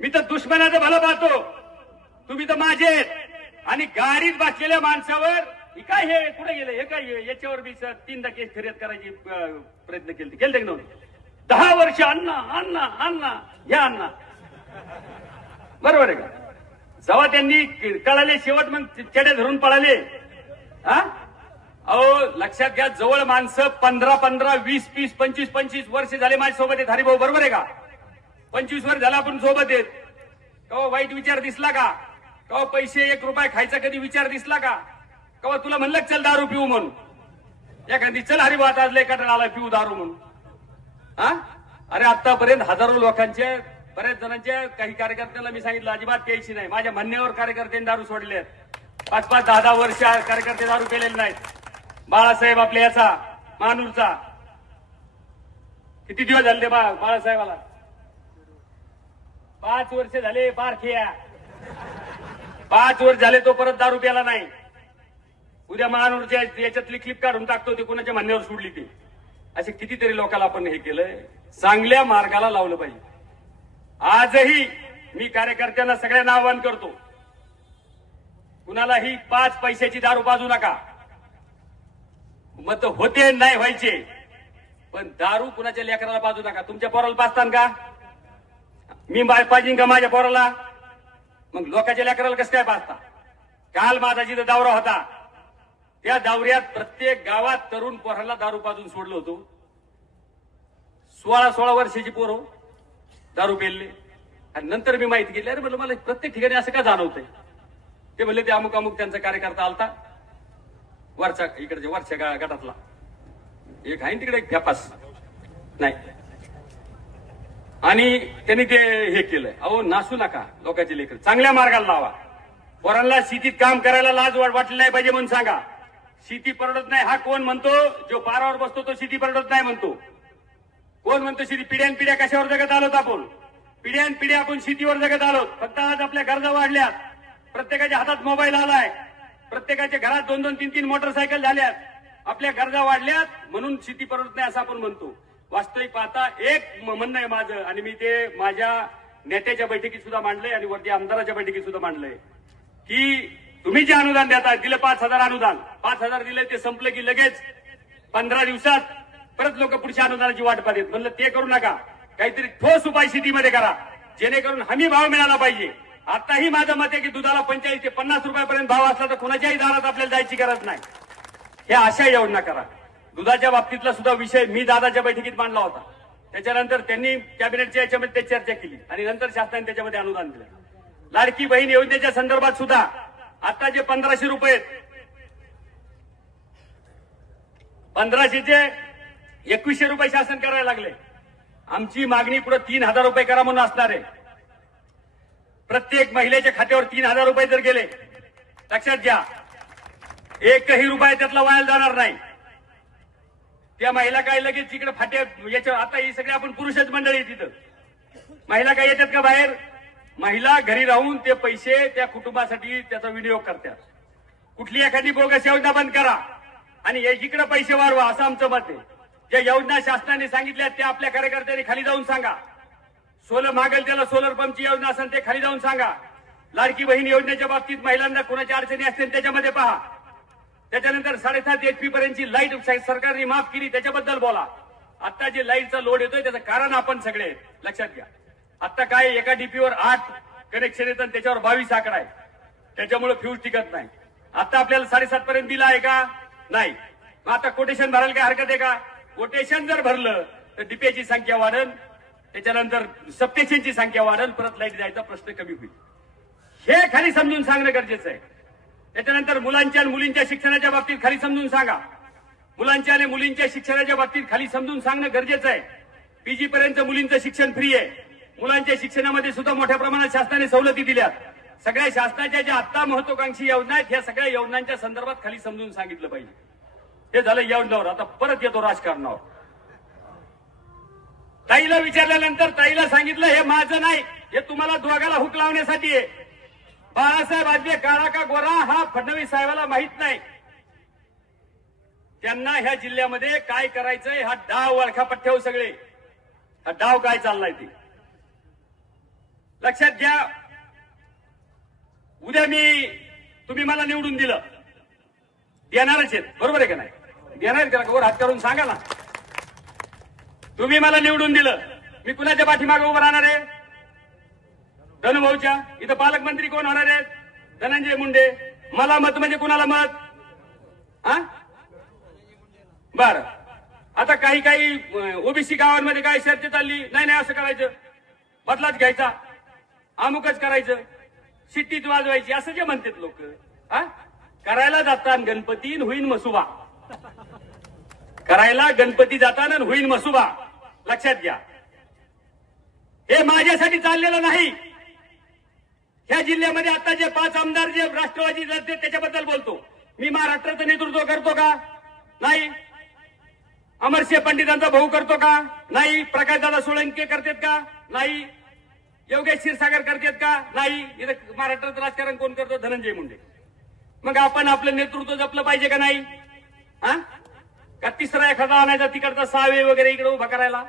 मी तर दुश्मनाचं भलं पाहतो, तुम्ही तर माझे. आणि गाडीत बसलेल्या माणसावर काय हे कुठे गेले, हे काय याच्यावर मी 3दा केस फिर्याद करायची प्रयत्न केले की नव्हते. 10 वर्ष अण्णा अण्णा अण्णा या अण्णा, बरोबर आहे का? जेव्हा त्यांनी कळाले शेवट मग चेडे धरून पळाले. हा अहो लक्षात घ्या, जवळ माणसं 15-15, 20-20, 25-25 वर्ष झाले माझ्यासोबत आहेत. हरिभाऊ बरोबर आहे का? 25 वर्ष झाला आपण सोबत आहेत. कवा वाईट विचार दिसला का? कवा पैसे 1 रुपया खायचा कधी विचार दिसला का? कवा तुला म्हणलं चल दारू पिऊ म्हणून? एखादी चल हरिभाऊ आता आज लय कंटाळा आला पिऊ दारू म्हणून? हा अरे आतापर्यंत हजारो लोकांच्या, बऱ्याच जणांच्या, काही कार्यकर्त्यांना मी सांगितलं अजिबात प्यायची नाही. माझ्या म्हणण्यावर कार्यकर्त्यांनी दारू सोडले आहेत. 5-5, 10-10 वर्ष कार्यकर्ते दारू केलेले नाहीत. बाळासाहेब आपल्या याचा मानूरचा किती दिवस झाले बाळासाहेबाला? 5 वर्ष झाले. बारखिया 5 वर्ष झाले तो परत दारू प्याला नाही. उद्या मानूरच्या याच्यातली क्लिप काढून टाकतो ते कोणाच्या म्हणण्यावर सोडली ती. असे कितीतरी लोकांना आपण हे केलंय. चांगल्या मार्गाला लावलं पाहिजे. आजही मी कार्यकर्त्यांना सगळ्यांना आवाहन करतो, कुणालाही 5 पैशाची दारू पाजू नका. मत होते नाही व्हायचे, पण दारू कुणाच्या लेकराला पाजू नका. तुमच्या पोराला पाजतान का? मी पाजीन का माझ्या पोराला? मग लोकांच्या लेकराला कसं काय पाजता? काल माझा जिथं दौरा होता, त्या दौऱ्यात प्रत्येक गावात तरुण पोराला दारू पाजून सोडलं होतं. 16-16 वर्षाची पोरं दारू पेलले. आणि नंतर मी माहिती घेतली, अरे म्हणलं मला प्रत्येक ठिकाणी असं का जाणवतंय? ते म्हणले ते अमुक अमुक त्यांचा कार्यकर्ता आलता वरच्या इकडच्या वरच्या गटातला एक आहे तिकडे एक व्यापास नाही, आणि त्यांनी ते हे केलंय. अहो नासू नका लोकांचे लेकर, चांगल्या मार्गाला लावा. पोरांना शेतीत काम करायला लाज वाटली नाही पाहिजे म्हणून सांगा. शेती परवडत नाही हा कोण म्हणतो? जो पारावर बसतो तो शेती परवडत नाही म्हणतो. कोण म्हणतो शेती? पिढ्यान पिढ्या कशावर जगत आलोत आपण? पिढ्यान पिढ्या आपण शेतीवर जगत आलोत. फक्त आज आपल्या गरजा वाढल्यात, प्रत्येकाच्या हातात मोबाईल आलाय, प्रत्येकाच्या घरात 2-2, 3-3 मोटरसायकल झाल्यात, आपल्या गरजा वाढल्यात म्हणून शेती परवडत नाही असं आपण म्हणतो. वास्तविक पाहता एक म्हणणं आहे माझं, आणि मी ते माझ्या नेत्याच्या बैठकीत सुद्धा मांडलंय आणि वरती आमदाराच्या बैठकीत सुद्धा मांडलंय, की तुम्ही जे अनुदान देता, दिलं 5,000 अनुदान, 5,000 दिले ते संपलं की लगेच 15 दिवसात परत लोक पुढच्या अनुदानाची वाट पाहतात. म्हणलं ते करू नका, काहीतरी ठोस उपाय शेतीमध्ये करा, जेणेकरून हमी भाव मिळाला पाहिजे. आताही माझं मत आहे की दुधाला 45 ते 50 रुपयापर्यंत भाव असला तर कोणाच्याही दारात आपल्याला जायची गरज नाही. हे अशा योजना करा. दुधाच्या बाबतीतला सुद्धा विषय मी दादाच्या बैठकीत मांडला होता. त्याच्यानंतर त्यांनी कॅबिनेटच्या याच्यामध्ये चर्चा केली आणि नंतर शासनाने त्याच्यामध्ये अनुदान दिलं. लाडकी बहीण योजनेच्या संदर्भात सुद्धा आता जे 1,500 रुपये, 1,500चे 2,100 रुपये शासन करायला लागले. आमची मागणी पुढे 3,000 रुपये करा म्हणून असणार आहे. प्रत्येक महिलेच्या खात्यावर 3,000 रुपये जर गेले, लक्षात घ्या, एकही रुपया त्यातला वाया जाणार नाही. त्या महिला काय लगेच तिकडे फाट्या याच्या, आता ही सगळे आपण पुरुषच मंडळी तिथं, महिला काय येतात का बाहेर? महिला घरी राहून ते पैसे त्या कुटुंबासाठी त्याचा विनियोग करतात. कुठली एखादी बोगस योजना बंद करा आणि इकडे पैसे वाढवा असं आमचं मत आहे. ज्या योजना शासनाने सांगितल्या त्या आपल्या कार्यकर्त्यांनी खाली जाऊन सांगा. सोलर मागेल त्याला सोलर पंपची योजना असेल ते खाली जाऊन सांगा. लाडकी बहीण योजनेच्या बाबतीत महिलांना कोणाच्या अडचणी असतील त्याच्यामध्ये पहा. त्याच्यानंतर 7.5 HP पर्यंतची लाईट सरकारने माफ केली त्याच्याबद्दल बोला. आता जे लाईटचा लोड येतोय त्याचं कारण आपण सगळे लक्षात घ्या. आता काय एका डीपीवर 8 कनेक्शन येतं आणि त्याच्यावर 22 आकडा आहे, त्याच्यामुळे फ्यूज टिकत नाही. आता आपल्याला 7.5 पर्यंत दिला आहे का? नाही. मग आता कोटेशन भरायला काय हरकत आहे का? कोटेशन जर भरलं तर डीपीची संख्या वाढेल, त्याच्यानंतर सबस्टेशनची संख्या वाढेल, परत लाईट जायचा प्रश्न कमी होईल. हे खाली समजून सांगणं गरजेचं आहे. त्याच्यानंतर मुलांच्या आणि मुलींच्या शिक्षणाच्या बाबतीत खाली समजून सांगा. मुलांच्या आणि मुलींच्या शिक्षणाच्या बाबतीत खाली समजून सांगणं गरजेचं आहे. PG पर्यंत मुलींचं शिक्षण फ्री आहे. मुलांच्या शिक्षणामध्ये सुद्धा मोठ्या प्रमाणात शासनाने सवलती दिल्यात. सगळ्या शासनाच्या ज्या आता महत्वाकांक्षी योजना आहेत ह्या सगळ्या योजनांच्या संदर्भात खाली समजून सांगितलं पाहिजे. हे झालं योजनावर. आता परत येतो राजकारणावर. ताईला विचारल्यानंतर ताईला सांगितलं हे माझं नाही, हे तुम्हाला दोघाला हुक लावण्यासाठी आहे. बाळासाहेब आजबे काळा का गोरा हा फडणवीस साहेबाला माहित नाही. त्यांना ह्या जिल्ह्यामध्ये काय करायचंय हा डाव वळखा पठ्ठ्यावर सगळे, हा डाव काय चाललाय ते लक्षात घ्या, उद्या तुम्ही मला निवडून दिलं, देणारच आहेत, बरोबर आहे का नाही? देणार का? वर हात करून सांगा ना. तुम्ही मला निवडून दिलं, मी कुणाच्या पाठीमागे उभं राहणार आहे? धनुभाऊच्या. इथं पालकमंत्री कोण होणार आहेत? धनंजय मुंडे. मला मत म्हणजे कुणाला मत? हा, बर. आता काही ओबीसी गावांमध्ये काय चर्चा चालली, नाही असं करायचं, बदलाच घ्यायचा, अमुकच करायचं, शिट्टीच वाजवायची, असं जे म्हणतात लोक. हा, करायला जाताना गणपती होईन मसुबा, करायला गणपती जाताना होईन मसुबा. लक्षात घ्या, हे माझ्यासाठी चाललेलं नाही. ह्या जिल्ह्यामध्ये आता जे 5 आमदार जे राष्ट्रवादी लढते त्याच्याबद्दल बोलतो मी. महाराष्ट्राचं नेतृत्व करतो का? नाही. अमरसिंह पंडितांचा भाऊ करतो का? नाही. प्रकाशदादा सोळंके करतात का? नाही. योगेश क्षीरसागर करतात का? नाही. इथं महाराष्ट्राचं राजकारण कोण करतो? धनंजय मुंडे. मग आपण आपलं नेतृत्व जपलं पाहिजे का नाही? हा, का तिसरा एखादा आणायचा तिकडचा 6वे वगैरे इकडे उभा करायला,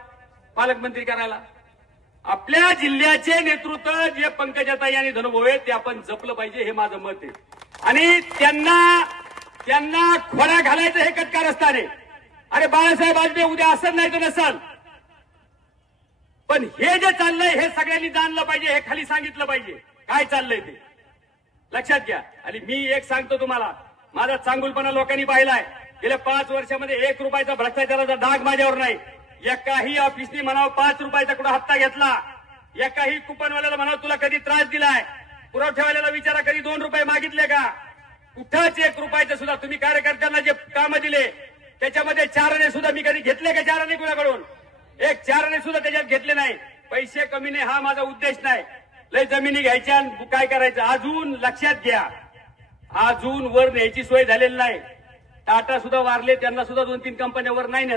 पालकमंत्री करायला? आपल्या जिल्ह्याचे नेतृत्व जे पंकजाताई आणि धनुभाऊ आहेत ते आपण जपलं पाहिजे, हे माझं मत आहे. आणि त्यांना खोडा घालायचं हे कटकारस्थान आहे. अरे बाळासाहेब वाजपेयी उद्या असं नाही तर नसल, पण हे जे चाललंय हे सगळ्यांनी जाणलं पाहिजे, हे खाली सांगितलं पाहिजे काय चाललंय ते. लक्षात घ्या. आणि मी एक सांगतो तुम्हाला, माझा चांगुलपणा लोकांनी पाहिलाय. गेल्या 5 वर्षामध्ये 1 रुपयाचा भ्रष्टाचाराचा डाग माझ्यावर नाही. एकाही ऑफिसनी म्हणावं 5 रुपयाचा कुठं हप्ता घेतला, एकाही कुपनवाल्याला म्हणावं तुला कधी त्रास दिलाय, पुरवठ्यावाल्याला विचारा कधी 2 रुपये मागितले का? कुठंच 1 रुपयाचं सुद्धा तुम्ही कार्यकर्त्यांना जे कामं दिले त्याच्यामध्ये 4 आणे सुद्धा मी कधी घेतले का? 4 आणे कुणाकडून? 4 आणे सुद्धा त्याच्यात घेतले नाही. पैसे कमी नाही हा माझा उद्देश नाही. लय जमिनी घ्यायच्या काय करायचं. अजून लक्षात घ्या, अजून वर न्यायची सोय झालेली नाही. टाटा सुद्धा वारले, त्यांना सुद्धा 2-3 कंपन्या वर नाही नेत.